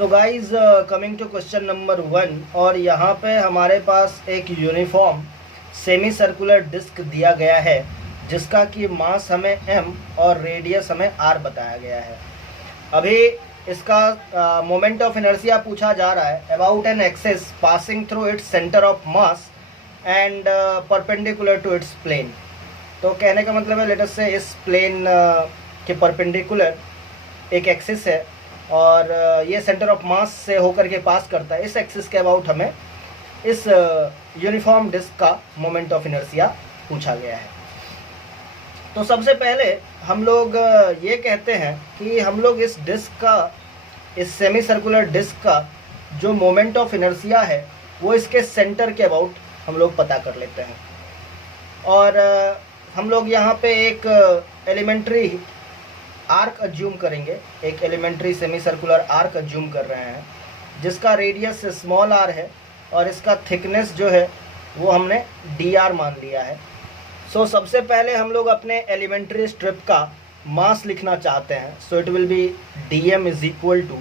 So guys coming to question number 1। और यहाँ पे हमारे पास एक यूनिफॉर्म सेमी सर्कुलर डिस्क दिया गया है जिसका कि मास हमें m और रेडियस हमें r बताया गया है। अभी इसका मोमेंट ऑफ इनर्शिया पूछा जा रहा है about an axis passing through its centre of mass and perpendicular to its plane. तो कहने का मतलब है लेट अस से इस प्लेन के परपेंडिकुलर एक एक्सिस है और ये सेंटर ऑफ मास से होकर के पास करता है। इस एक्सिस के अबाउट हमें इस यूनिफॉर्म डिस्क का मोमेंट ऑफ इनर्शिया पूछा गया है। तो सबसे पहले हम लोग ये कहते हैं कि हम लोग इस डिस्क का, इस सेमी सर्कुलर डिस्क का जो मोमेंट ऑफ इनर्शिया है वो इसके सेंटर के अबाउट हम लोग पता कर लेते हैं। और हम लोग यहाँ पे एक एलिमेंट्री आर्क अज्यूम करेंगे, एक elementary semi circular arc assume कर रहे हैं जिसका रेडियस स्मॉल आर है और इसका थिकनेस जो है वो हमने डी आर मान लिया है। सो सबसे पहले हम लोग अपने एलिमेंट्री स्ट्रिप का मास लिखना चाहते हैं। So it will be d m is equal to,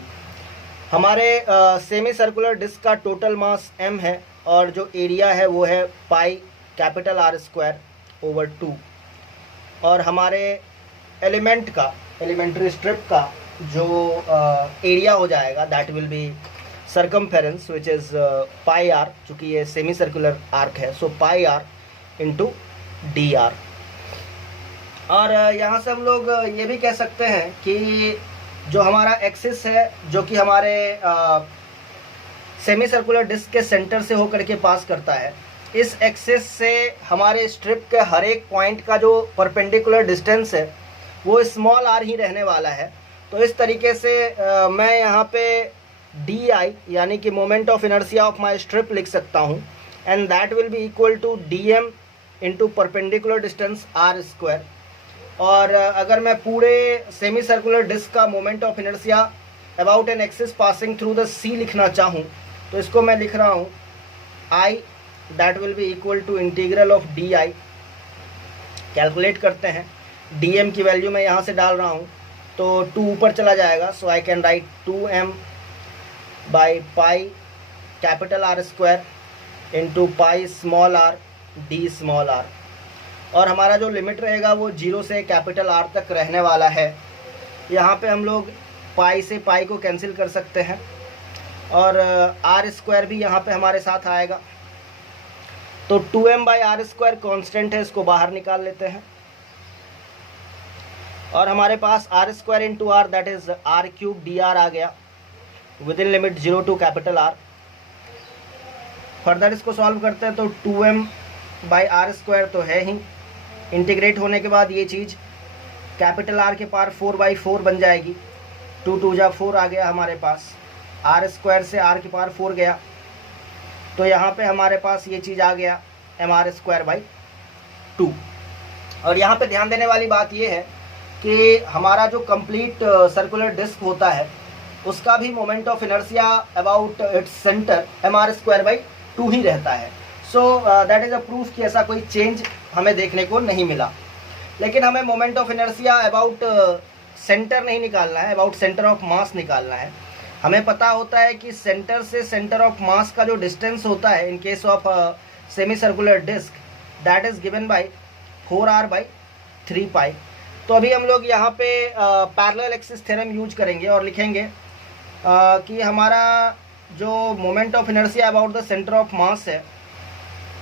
हमारे सेमी सर्कुलर डिस्क का टोटल मास m है और जो एरिया है वो है pi capital R square over 2। और हमारे एलिमेंट का, एलिमेंट्री स्ट्रिप का जो एरिया हो जाएगा that will be circumference which is pi r, चूँकि ये सेमी सर्कुलर आर्क है। So pi r into d r. और यहाँ से हम लोग ये भी कह सकते हैं कि जो हमारा एक्सिस है जो कि हमारे सेमी सर्कुलर डिस्क के सेंटर से होकर के पास करता है, इस एक्सिस से हमारे स्ट्रिप के हर एक पॉइंट का जो परपेंडिकुलर डिस्टेंस है वो स्मॉल आर ही रहने वाला है। तो इस तरीके से मैं यहाँ पे डी आई यानी कि moment of inertia of my strip लिख सकता हूँ and that will be equal to D M into perpendicular distance R square. और अगर मैं पूरे सेमी सर्कुलर डिस्क का moment of inertia about an axis passing through the C लिखना चाहूँ तो इसको मैं लिख रहा हूँ I that will be equal to integral of D I. Calculate करते हैं, डी एम की वैल्यू मैं यहाँ से डाल रहा हूँ तो 2 ऊपर चला जाएगा। So I can write 2m by pi capital R square into pi small R D small R. और हमारा जो लिमिट रहेगा वो 0 से कैपिटल आर तक रहने वाला है। यहाँ पे हम लोग पाई से पाई को कैंसिल कर सकते हैं और आर स्क्वायर भी यहाँ पे हमारे साथ आएगा। तो 2m by are square constant है, इसको बाहर निकाल लेते हैं और हमारे पास R square into R that is R cube D R आ गया with in limit 0 to capital R. Further इसको सॉल्व करते हैं तो 2m बाई आर स्क्वायर तो है ही, इंटीग्रेट होने के बाद ये चीज़ कैपिटल आर के पार 4/4 बन जाएगी। 2 2 जा 4 आ गया हमारे पास, आर स्क्वायर से आर के पार 4 गया तो यहाँ पे हमारे पास ये चीज़ आ गया एम आर स्क्वायर बाई 2। और यहाँ पे ध्यान देने वाली बात ये है कि हमारा जो कंप्लीट सर्कुलर डिस्क होता है उसका भी moment of inertia about its centre m r square by 2 ही रहता है। So that is a proof कि ऐसा कोई चेंज हमें देखने को नहीं मिला। लेकिन हमें moment of inertia about centre नहीं निकालना है, अबाउट सेंटर ऑफ मास निकालना है। हमें पता होता है कि सेंटर से सेंटर ऑफ मास का जो डिस्टेंस होता है in case of semi circular disc that is given by 4r by 3 pi. तो अभी हम लोग यहाँ पे पैरेलल एक्सिस थ्योरम यूज करेंगे और लिखेंगे कि हमारा जो moment of inertia about the centre of mass है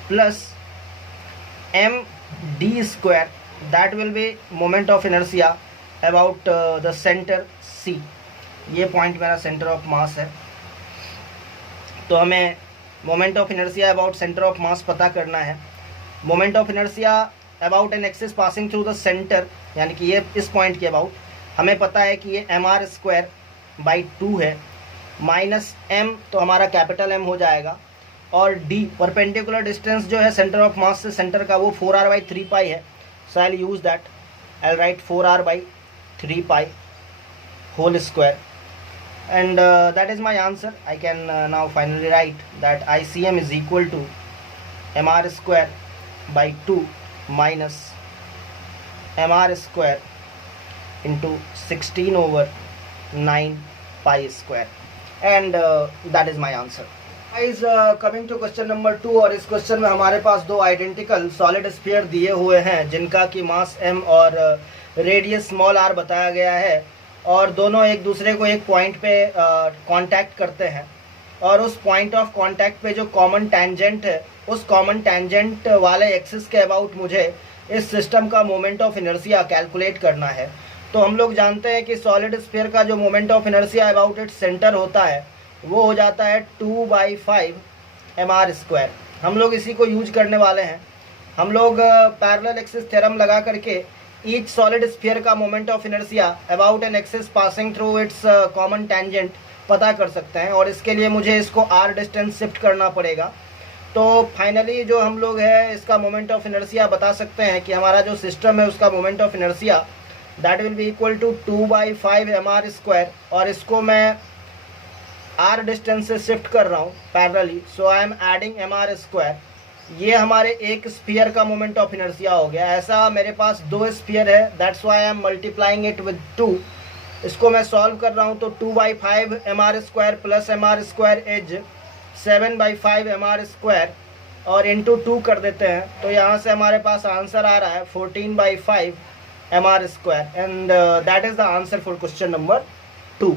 plus M D square that will be moment of inertia about the centre C. ये पॉइंट मेरा सेंटर ऑफ मास है। तो हमें moment of inertia about centre of mass पता करना है। Moment of inertia about an axis passing through the centre यानी कि ये इस पॉइंट के अबाउट हमें पता है कि ये एम आर स्क्वायर बाई 2 है माइनस m तो हमारा कैपिटल M हो जाएगा और d परपेंडिकुलर डिस्टेंस जो है सेंटर ऑफ मास से सेंटर का वो 4r बाई 3 पाई है। So I use that, I write 4r by 3 pi whole square and that is my answer. I can now finally write that ICM is equal to mr square by 2 minus mr square into 16 over 9 pi square। And that is my answer. Guys, coming to question number 2, और इस question में हमारे पास दो identical solid sphere दिए हुए हैं जिनका कि मास m और रेडियस स्मॉल r बताया गया है, और दोनों एक दूसरे को एक पॉइंट पे कांटेक्ट करते हैं, और उस पॉइंट ऑफ कांटेक्ट पे जो कॉमन टेंजेंट है, उस कॉमन टेंजेंट वाले एक्सिस के अबाउट मुझे इस सिस्टम का मोमेंट ऑफ इनर्शिया कैलकुलेट करना है। तो हम लोग जानते हैं कि सॉलिड स्फीयर का जो moment of inertia about its centre होता है वो हो जाता है 2/5 mr²। हम लोग इसी को यूज करने वाले हैं। हम लोग पैरेलल एक्सिस थ्योरम लगा करके ईच सॉलिड स्फीयर का moment of inertia about an axis passing through it's common tangent पता कर सकते हैं, और इसके लिए मुझे इसको r डिस्टेंस शिफ्ट करना पड़ेगा। तो फाइनली जो हम लोग है इसका मोमेंट ऑफ इनर्शिया बता सकते हैं कि हमारा जो सिस्टम है उसका moment of inertia that will be equal to 2/5 mr², और इसको मैं r डिस्टेंस से शिफ्ट कर रहा हूँ parallelly, so I am adding mr²। ये हमारे एक स्फीयर का मोमेंट ऑफ इनर्शिया हो गया। ऐसा मेरे पास दो स्फीयर है, that's why I am multiplying it with 2। इसको मैं सॉल्व कर रहा हूँ, तो 2/5 mr² plus mr² is 7/5 mr², और इंटू 2 कर देते हैं, तो यहाँ से हमारे पास आंसर आ रहा है 14/5 mr², and that is the answer for question number 2।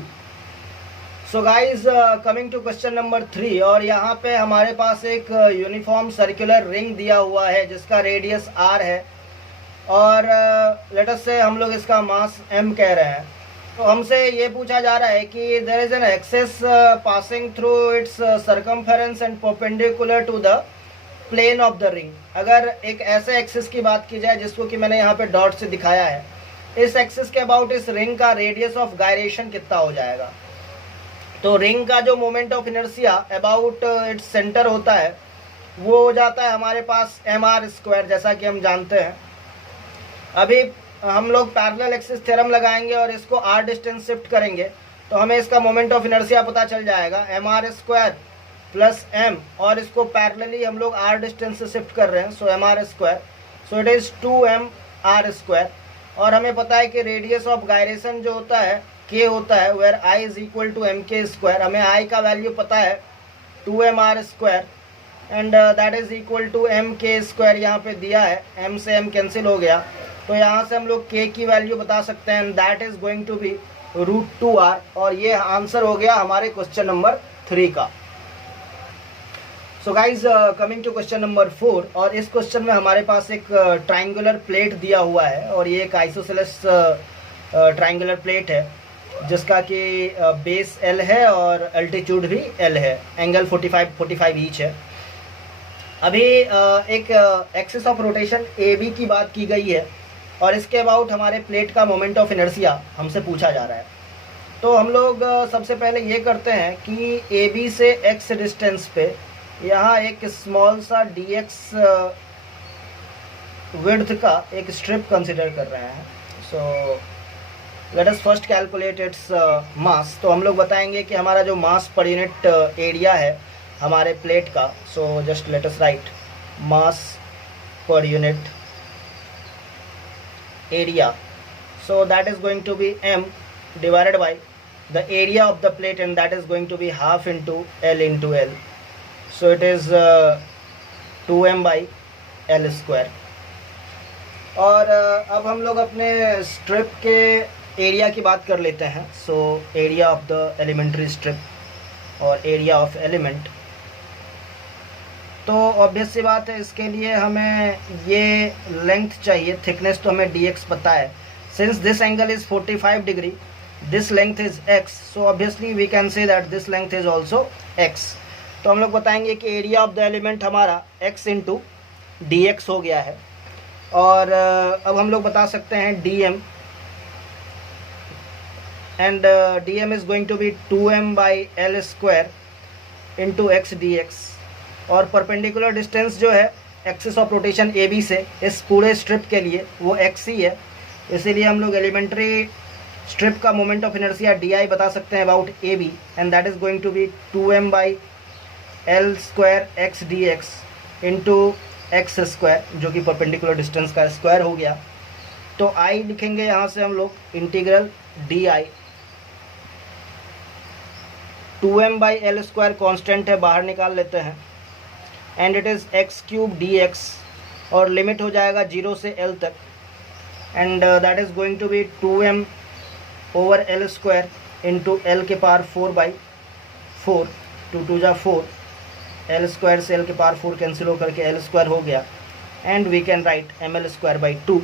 So guys, coming to question number 3, और यहाँ पे हमारे पास एक यूनिफॉर्म सर्कुलर रिंग दिया हुआ है जिसका रेडियस r है, और लेट अस से हम लोग इसका मास m कह रहे हैं। तो हमसे ये पूछा जा रहा है कि there is an axis passing through its circumference and perpendicular to the plane of the ring. अगर एक ऐसे एक्सिस की बात की जाए जिसको कि मैंने यहाँ पे डॉट से दिखाया है, इस एक्सिस के अबाउट इस रिंग का रेडियस ऑफ गायरेशन कितना हो जाएगा। तो रिंग का जो moment of inertia about its centre होता है वो हो जाता है हमारे पास mr², जैसा कि हम जानते हैं। अभी हम लोग पैरेलल एक्सिस थ्योरम लगाएंगे और इसको r डिस्टेंस शिफ्ट करेंगे, तो हमें इसका मोमेंट ऑफ इनर्शिया पता चल जाएगा mr² प्लस m, और इसको पैरेलली हम लोग r डिस्टेंस से शिफ्ट कर रहे हैं, सो mr², so it is 2mr²। और हमें पता है कि रेडियस ऑफ गायरेशन जो होता है k होता है, where i is equal to mk²। हमें i का वैल्यू पता है 2mr², and that is equal to mk²। यहाँ पे दिया है, m से m कैंसिल हो गया, तो यहाँ से हम लोग k की वैल्यू बता सकते हैं, that is going to be √2r, और ये आंसर हो गया हमारे क्वेश्चन नंबर 3 का। So guys, coming to question number 4, और इस क्वेश्चन में हमारे पास एक ट्राइंगुलर प्लेट दिया हुआ है, और ये एक आइसोसेलेस ट्राइंगुलर प्लेट है जिसका कि बेस L है और अल्टीट्यूड भी L है, एंगल 45 ईच है। अभी एक एक्सिस ऑफ रोटेशन AB की बात की गई है, और इसके अबाउट हमारे प्लेट का मोमेंट ऑफ इनर्शिया हमसे पूछा जा रहा है। तो हम लोग सबसे पहले ये करते हैं कि AB से x डिस्टेंस पे यहाँ एक स्मॉल सा dx विड्थ का एक स्ट्रिप कंसिडर कर रहे हैं। So let us first calculate its mass. तो हम लोग बताएंगे कि हमारा जो मास पर यूनिट एरिया है हमारे प्लेट का, so just let us right mass per unit area, so that is going to be m divided by the area of the plate, and that is going to be half into L into L, so it is 2m by L²। और अब हम लोग अपने strip के area की बात कर लेते हैं। So area of the elementary strip और एरिया ऑफ एलिमेंट, तो ऑब्वियस सी बात है इसके लिए हमें ये लेंथ चाहिए, थिकनेस तो हमें dx पता है। Since this angle is 45 degree, this length is x, so obviously we can say that this length is also x। तो हम लोग बताएंगे कि एरिया ऑफ द एलिमेंट हमारा x इंटू dx हो गया है। और अब हम लोग बता सकते हैं dm, and dm is going to be 2m by L² into x dx। और परपेंडिकुलर डिस्टेंस जो है एक्सिस ऑफ रोटेशन AB से इस पूरे स्ट्रिप के लिए वो x ही है, इसीलिए हम लोग एलिमेंट्री स्ट्रिप का मोमेंट ऑफ इनर्शिया di बता सकते हैं about AB, and that is going to be 2m by L² x dx into x², जो कि परपेंडिकुलर डिस्टेंस का स्क्वायर हो गया। तो I लिखेंगे यहाँ से हम लोग इंटीग्रल di 2m/l² कांस्टेंट है, बाहर निकाल लेते हैं, and it is x³ dx, और लिमिट हो जाएगा 0 से l तक, and that is going to be 2m/l² into l के पावर 4/4, 2 2 जा 4, l² से l के पावर 4 कैंसिल होकर के l² हो गया, and we can write ml²/2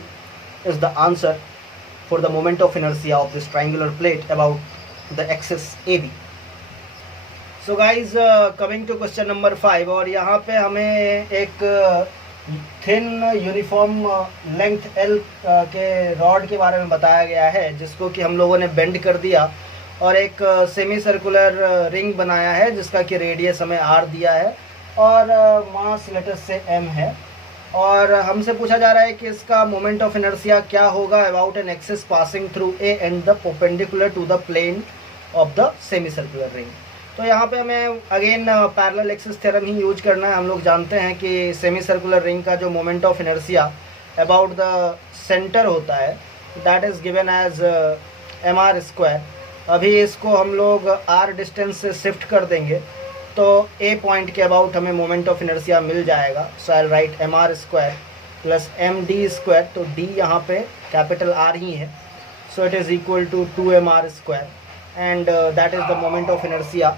is the answer for the moment of inertia of this triangular plate about the axis AB. So guys, coming to question number 5, और यहाँ पे हमें एक थिन यूनिफॉर्म लेंथ L के rod के बारे में बताया गया है, जिसको कि हम लोगों ने बेंड कर दिया और एक सेमी सर्कुलर रिंग बनाया है, जिसका कि रेडियस हमें R दिया है और मास लेटर से M है, और हमसे पूछा जा रहा है कि इसका मोमेंट ऑफ इनर्शिया क्या होगा about an axis passing through A and the perpendicular to the plane of the semi circular ring. तो यहाँ पे हमें अगेन पैरेलल एक्सिस थ्योरम ही यूज करना है। हम लोग जानते हैं कि सेमी सर्कुलर रिंग का जो moment of inertia about the centre होता है that is given as mr²। अभी इसको हम लोग r डिस्टेंस से शिफ्ट कर देंगे तो a पॉइंट के अबाउट हमें मोमेंट ऑफ इनर्शिया मिल जाएगा। सो आई राइट mr² प्लस md², तो d यहाँ पे कैपिटल R ही है, so it is equal to 2mr², and that is the moment of inertia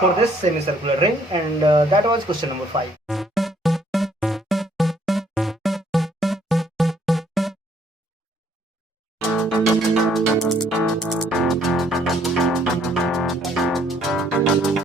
for this semi circular ring, and that was question number 5।